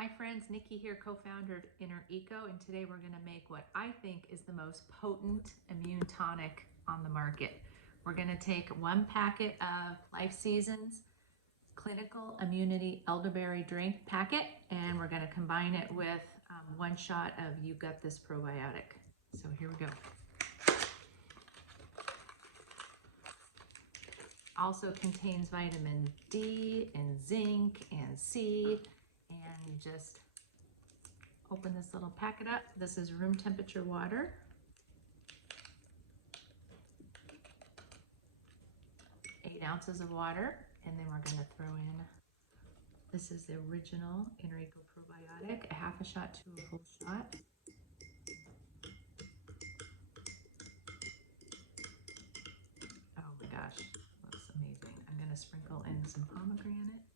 Hi friends, Nikki here, co-founder of Inner Eco, and today we're going to make what I think is the most potent immune tonic on the market. We're going to take 1 packet of LifeSeasons Clinical Immunity Elderberry Drink packet, and we're going to combine it with 1 shot of You Got This probiotic. So here we go. Also contains vitamin D and zinc and C. And you just open this little packet up. This is room temperature water. Eight ounces of water. And then we're gonna throw in, this is the original Inner Eco probiotic, a half a shot to a full shot. Oh my gosh, looks amazing. I'm gonna sprinkle in some pomegranate.